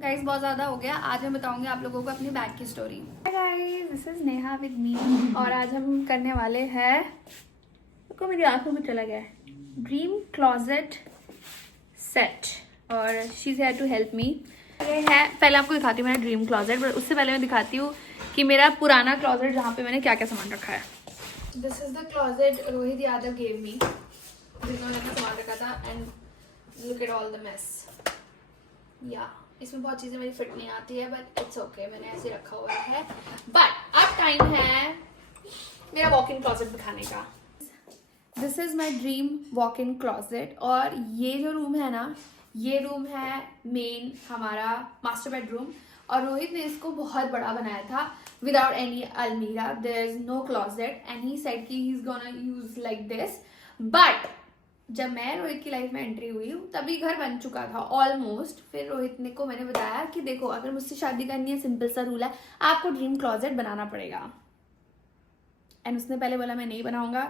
Guys बहुत ज़्यादा हो गया। आज मैं बताऊंगी आप लोगों को अपनी बैग की story. Hi guys, this is Neha with me और आज हम करने वाले हैं, को मेरी आंखों में चला गया है, ड्रीम क्लोजेट सेट और she is here to help me. ये है, पहले आपको दिखाती हूँ मेरा ड्रीम क्लोजेट, बट उससे पहले मैं दिखाती हूँ कि मेरा पुराना क्लोजेट जहाँ पे मैंने क्या क्या सामान रखा है। This is the closet Rohit Yadav gave me, जिसमें मैंने सामान रखा था and look at all the mess. या इसमें बहुत चीज़ें मेरी फिट नहीं आती है, बट इट्स ओके, मैंने ऐसे रखा हुआ है। बट अब टाइम है मेरा वॉक इन क्लोजेट दिखाने का। This is my dream walk in closet और ये जो रूम है ना, ये रूम है मेन हमारा मास्टर बेडरूम और रोहित ने इसको बहुत बड़ा बनाया था विदाउट एनी अलमीरा। There is no closet and he said कि he is gonna use like this. But जब मैं रोहित की लाइफ में एंट्री हुई तभी घर बन चुका था ऑलमोस्ट। फिर रोहित ने को मैंने बताया कि देखो, अगर मुझसे शादी करनी है, सिंपल सा रूल है, आपको ड्रीम क्लोजेट बनाना पड़ेगा। एंड उसने पहले बोला मैं नहीं बनाऊंगा,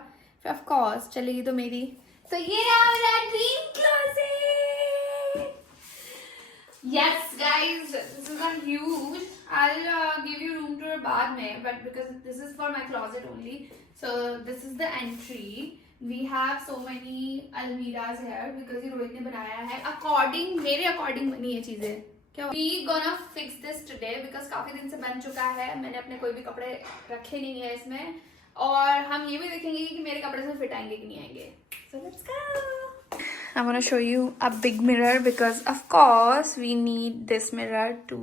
फिर ऑफ कोर्स चलेगी तो मेरी। तो ये रहा मेरा dream closet. Yes guys, this is not huge, I will give U room tour बाद में, but because this is for my closet only. So this is the entry. We have so many almiras here because ये रोहित ने बनाया है according, मेरे according बनी है चीजें। क्या we gonna fix this today because काफी दिन से बन चुका है, मैंने अपने कोई भी कपड़े रखे नहीं है इसमें और हम ये भी देखेंगे कि मेरे कपड़े इसमें फिट आएंगे कि नहीं आएंगे। So let's go. I'm gonna show you a big mirror because of course we need this mirror to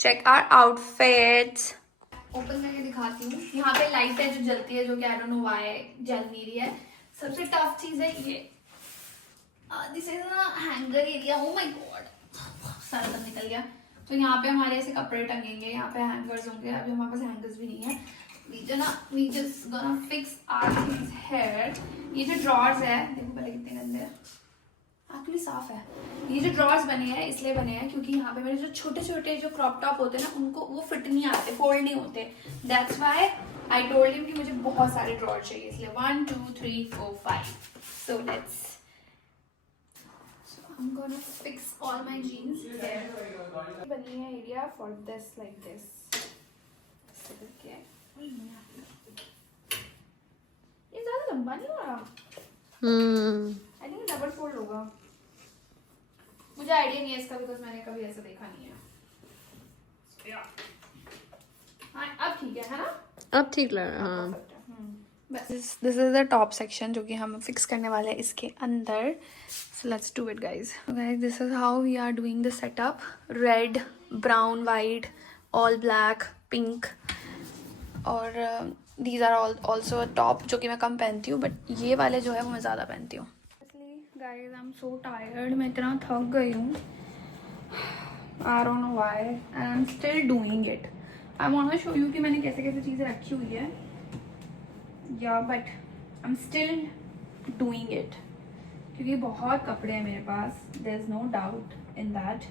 check our outfits. Open करके दिखाती हूँ। यहाँ पे लाइट है जो जलती है, जो कि आई डोंट नो व्हाई जल नहीं रही है। सबसे टफ चीज है ये, this is hanger area. Oh my God, सारा दम निकल गया। तो यहाँ पे हमारे ऐसे कपड़े टंगेंगे, यहाँ पे हैंगर्स होंगे। अभी हमारे पास हैंगर्स भी नहीं है। We just gonna fix our things here. ये जो ड्रॉर्स है, देखो पहले कितने गंदे हैं, एक्चुअली साफ है। ये जो ड्रॉर्स बने हैं इसलिए बने हैं क्योंकि यहाँ पे मेरे जो छोटे छोटे जो क्रॉप टॉप होते हैं ना, उनको वो फिट नहीं आते, फोल्ड नहीं होते। That's why I told him कि मुझे बहुत सारे ड्रॉर चाहिए, इसलिए 1 2 3 4 5। So let's, so I am gonna fix all my jeans here. बनी है area for this, like this. Okay, ये ज्यादा लंबा नहीं हो रहा। आई थिंक डबल फोल्ड होगा, मुझे आइडिया नहीं है इसका बिकॉज मैंने कभी ऐसा देखा नहीं है। हाँ अब ठीक है ना? अब ठीक लग रहा है। हाँ, this is the top section जो कि हम फिक्स करने वाले हैं इसके अंदर। So let's do it guys. Guys this is how we are doing the setup. Red, brown, white, all black, pink और दीज आर ऑल्सो टॉप जो कि मैं कम पहनती हूँ, बट ये वाले जो है वो मैं ज़्यादा पहनती हूँ। Guys I am so tired, मैं इतना थक गई हूँ। I don't know why and I am still doing it. I want to show you कि मैंने कैसे कैसे चीज़ें रखी हुई है, या but I am still doing it क्योंकि बहुत कपड़े हैं मेरे पास। There is no doubt in that.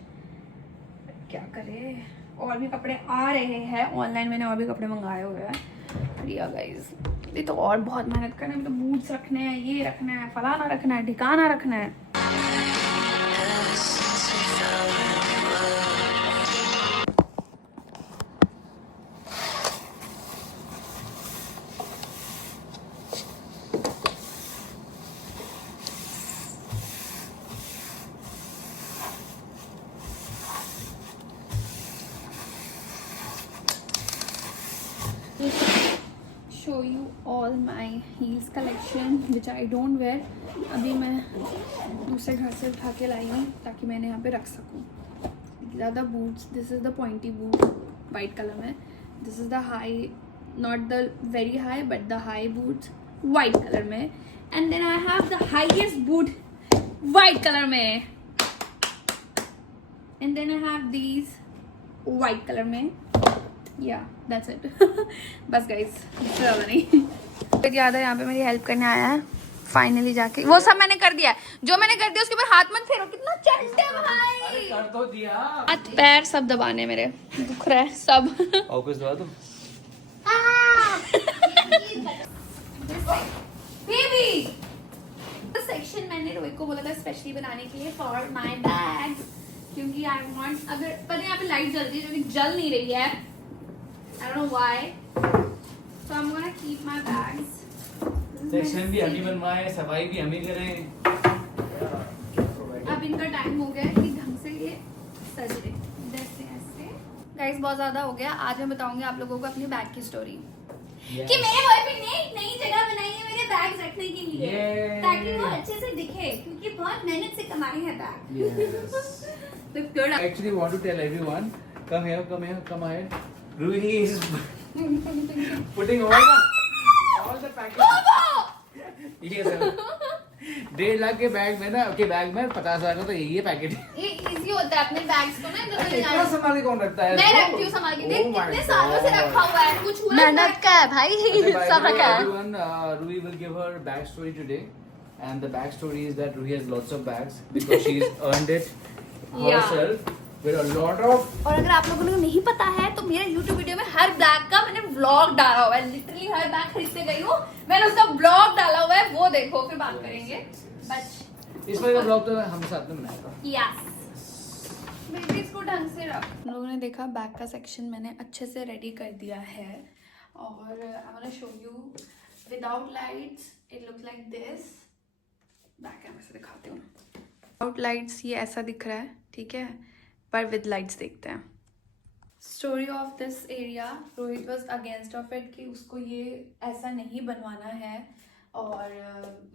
क्या करें, और भी कपड़े आ रहे हैं ऑनलाइन, मैंने और भी कपड़े मंगाए हुए हैं। या गाइज ये तो और बहुत मेहनत करना है, तो बूट्स रखने हैं, ये रखना है, फलाना रखना है, ठिकाना रखना है। show you all my heels collection which I don't wear. अभी मैं दूसरे घर से उठा के लाई हूँ ताकि मैंने यहाँ पे रख सकूँ। ज़्यादा boots, this is the pointy boot white colour में। This is the high, not the very high but the high boots white colour में। And then I have the highest boot white colour में। And then I have these white colour में। या that's it. बस guys, इससे ज़्यादा नहीं। याद है यहाँ पे मेरी हेल्प करने आया है फाइनली जाके। वो सब मैंने कर दिया, जो मैंने कर दिया उसके ऊपर हाथ मत फेरो। कितना चंटे भाई, कर तो दिया। हाथ पैर सब दबाने, मेरे दुख रहा है सब। और कुछ दबा दो। बेबी सेक्शन मैंने रोहित को बोला था स्पेशली बनाने के लिए फॉर माय बैग। क्योंकि आई वांट, अगर पता है यहाँ पे लाइट जल रही है जो कि जल नहीं रही है, आई don't know why, so I am gonna keep my bags. Section भी हम ही बनवाए, सफाई भी हम ही करें। अब इनका टाइम हो गया कि ढंग से ये सज रहे, जैसे ऐसे। गाइस बहुत ज्यादा हो गया, आज मैं बताऊंगी आप लोगों को अपनी बैग की स्टोरी कि मेरे बॉयफ्रेंड ने एक नई जगह बनाई है मेरे बैग रखने के लिए, ताकि वो अच्छे से दिखे, क्योंकि बहुत मेहनत से कमाए हैं bag. Looks good. I actually want to tell everyone, come here, come here, come here. Ruhi is putting all the packets. Yes, 1.5 lakh के बैग में ना, के बैग में 50,000 का तो यही है पैकेट। ये इजी होता है अपने बैग्स को ना इधर उधर ले इतना जाना। संभाल के कौन रखता है? मैं रखती हूँ संभाल के, देख कितने सालों से रखा हुआ है, कुछ हुआ मेहनत का है भाई, सब रखा है। Everyone, Ruhi will give her bag story today, and the bag story is that Ruhi has lots of bags because she's earned it herself with a lot of. और अगर आप लोगों को नहीं पता है तो मेरे YouTube वीडियो में हर बैग का मैंने व्लॉग डाला हुआ है, लिटरली हर बैग खरीदते गई हूँ मैंने, उसका व्लॉग डाला हुआ है, वो देखो फिर बात करेंगे। बस इस बार का ब्लॉग तो हम साथ में बनाएगा। यस, बेबी इसको ढंग से रख। हम लोगों ने देखा बैग का सेक्शन मैंने अच्छे से रेडी कर दिया है, और I want to show you without lights it looks like this. Back camera से दिखाती हूँ। विदाउट लाइट्स ये ऐसा दिख रहा है, ठीक है, पर विद लाइट्स देखते हैं। Story of this area, Rohit was against of it कि उसको ये ऐसा नहीं बनवाना है, और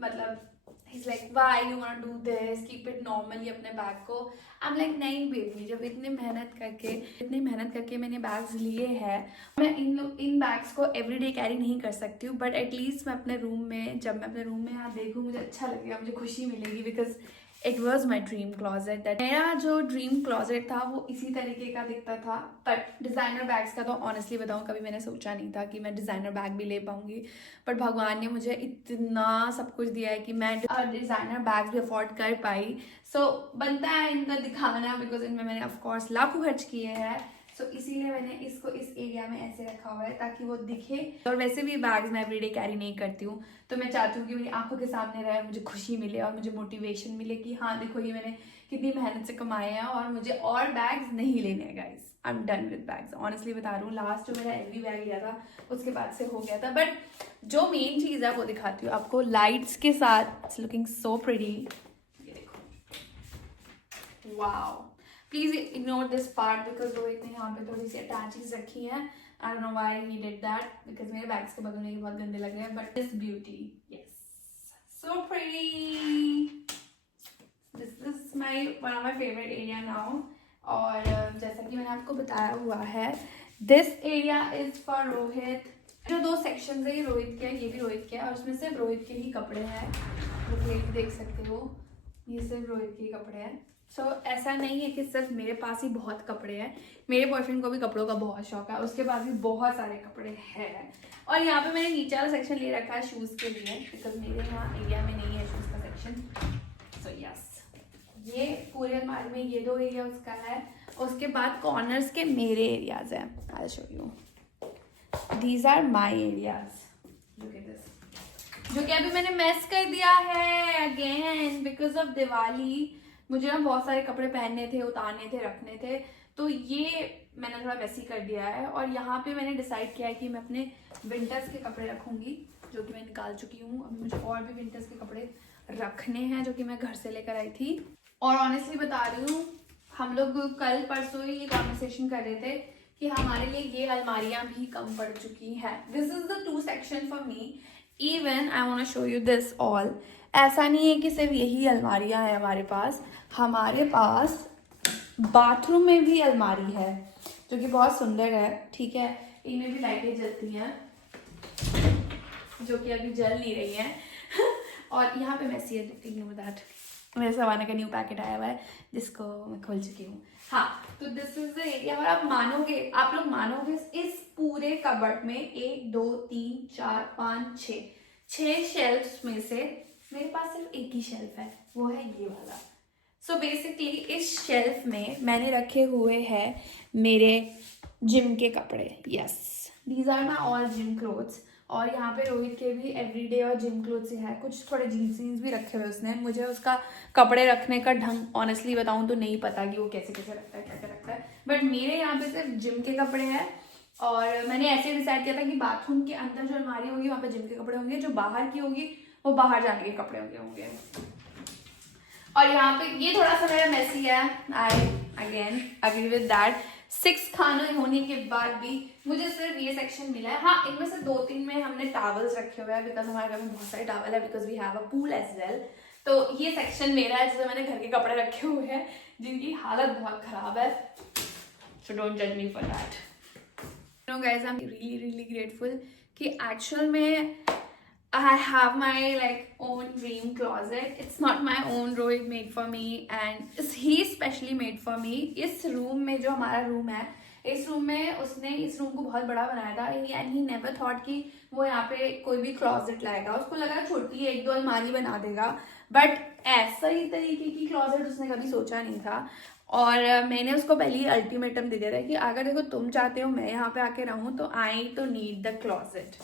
मतलब he's like why you want to do this, keep it normally अपने बैग को। I'm like नहीं बेबी, जब इतनी मेहनत करके मैंने बैग्स लिए हैं, मैं इन बैग्स को एवरीडे कैरी नहीं कर सकती हूँ, बट एटलीस्ट मैं अपने रूम में, जब मैं अपने रूम में यहाँ देखूँ मुझे अच्छा लगेगा, मुझे खुशी मिलेगी, because it was my dream closet. That मेरा जो ड्रीम क्लॉजेट था वो इसी तरीके का दिखता था, बट डिज़ाइनर बैग्स का तो ऑनेस्टली बताऊँ कभी मैंने सोचा नहीं था कि मैं डिज़ाइनर बैग भी ले पाऊँगी, बट भगवान ने मुझे इतना सब कुछ दिया है कि मैं डिज़ाइनर बैग्स भी अफोर्ड कर पाई। सो बनता है इनका दिखाना, बिकॉज इनमें मैंने ऑफकोर्स लाखों खर्च किए हैं, सो इसीलिए मैंने इसको इस एरिया में ऐसे रखा हुआ है ताकि वो दिखे। और वैसे भी बैग्स मैं एवरीडे कैरी नहीं करती हूँ, तो मैं चाहती हूँ कि मेरी आंखों के सामने रहे, मुझे खुशी मिले और मुझे मोटिवेशन मिले कि हाँ देखो ये मैंने कितनी मेहनत से कमाए हैं और मुझे और बैग्स नहीं लेने हैं। Guys I am done with bags, honestly बता रहा हूँ। लास्ट जो मेरा एलवी बैग लिया था उसके बाद से हो गया था, बट जो मेन चीज़ है वो दिखाती हूँ आपको लाइट्स के साथ। इट्स लुकिंग सो प्रिटी, ये देखो, wow. Please ignore this part because Rohit ने यहाँ पे थोड़ी सी अटैचीज रखी हैं। आई don't know why he did that, because मेरे बैग्स के बगल में ये बहुत गंदे लग रहे हैं, but this beauty, yes, so pretty. This is my one of my favourite area now. और जैसा कि मैंने आपको बताया हुआ है, this area is for Rohit. जो 2 सेक्शन है ये रोहित के हैं, ये भी रोहित के हैं, और उसमें सिर्फ रोहित के ही कपड़े हैं, मतलब देख सकते हो ये सिर्फ रोहित के ही कपड़े हैं। सो ऐसा नहीं है कि सिर्फ मेरे पास ही बहुत कपड़े हैं, मेरे बॉयफ्रेंड को भी कपड़ों का बहुत शौक है, उसके पास भी बहुत सारे कपड़े हैं। और यहाँ पे मैंने नीचे वाला सेक्शन ले रखा है शूज़ के लिए, बिकॉज मेरे यहाँ एरिया में नहीं है शूज़ का सेक्शन। सो यस, ये पूरे अलमारी में ये 2 एरिया उसका है, उसके बाद कॉर्नर्स के मेरे एरियाज हैं। I show you, these are my areas, look at this, जो कि अभी मैंने मेस कर दिया है अगेन बिकॉज ऑफ दिवाली। मुझे ना बहुत सारे कपड़े पहनने थे, उतारने थे, रखने थे, तो ये मैंने थोड़ा वैसे ही कर दिया है। और यहाँ पे मैंने डिसाइड किया है कि मैं अपने विंटर्स के कपड़े रखूँगी, जो कि मैं निकाल चुकी हूँ। अभी मुझे और भी विंटर्स के कपड़े रखने हैं जो कि मैं घर से लेकर आई थी। और ऑनेस्टली बता रही हूँ, हम लोग कल परसों ही ये कॉन्वर्सेशन कर रहे थे कि हमारे लिए ये अलमारियाँ भी कम पड़ चुकी हैं। This is the 2 section for me. Even I want to show you this all. ऐसा नहीं है कि सिर्फ यही अलमारियाँ हैं हमारे पास बाथरूम में भी अलमारी है जो कि बहुत सुंदर है, ठीक है। इनमें भी लाइटें जलती हैं जो कि अभी जल नहीं रही हैं और यहाँ पे मैं सी इग्नोर दैट, मेरे सवाना का न्यू पैकेट आया हुआ है जिसको मैं खोल चुकी हूँ। हाँ, तो दिस इज द एरिया। और आप लोग मानोगे इस पूरे कबर्ड में 1 2 3 4 5 6 शेल्फ्स में से मेरे पास सिर्फ एक ही शेल्फ है, वो है ये वाला। सो बेसिकली इस शेल्फ में मैंने रखे हुए हैं मेरे जिम के कपड़े। Yes, these are my all gym clothes. और यहाँ पे रोहित के भी एवरीडे और जिम क्लोथ्स ही है, कुछ थोड़े जीन्स भी रखे हुए उसने। मुझे उसका कपड़े रखने का ढंग ऑनेस्टली बताऊँ तो नहीं पता कि वो कैसे कैसे रखता है, क्या क्या रखता है, बट मेरे यहाँ पे सिर्फ जिम के कपड़े हैं। और मैंने ऐसे डिसाइड किया था कि बाथरूम के अंदर जो अलमारी होगी वहाँ पे जिम के कपड़े होंगे, जो बाहर की होगी वो बाहर जाने के कपड़े होंगे। और यहाँ पे ये थोड़ा सा मेरा मेसी है, I again agree with that. 6 खाना होने के बाद भी मुझे सिर्फ ये सेक्शन मिला है। हाँ, इनमें से 2-3 में हमने टॉवल्स रखे हुए हैं, बिकॉज हमारे घर में बहुत सारे टॉवल है, because we have a pool as well. तो ये सेक्शन मेरा है जिसमें मैंने घर के कपड़े रखे हुए हैं जिनकी हालत बहुत खराब है, सो डोंट जज me for that. No guys, I am really really grateful कि एक्चुअल में I have my like own dream closet. It's not my own, Rohit made for me and he specially made for me. इस room में जो हमारा room है, इस room में उसने इस रूम को बहुत बड़ा बनाया था and he never thought कि वो यहाँ पे कोई भी क्लॉजेट लाएगा। उसको लगा छोटी 1-2 अलमारी बना देगा, बट ऐसा ही तरीके की क्लॉजेट उसने कभी सोचा नहीं था। और मैंने उसको पहले ही अल्टीमेटम दे दिया था कि अगर देखो तुम चाहते हो मैं यहाँ पे आके रहूँ तो आई तो need the closet.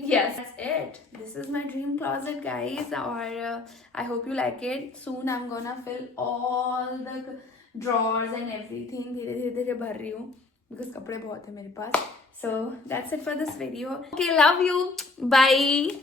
Yes, that's it. This is my dream closet, guys. Or I hope you like it. Soon I'm gonna fill all the drawers and everything. धीरे भर रही हूँ because कपड़े बहुत है मेरे पास. So that's it for this video. Okay, love you. Bye.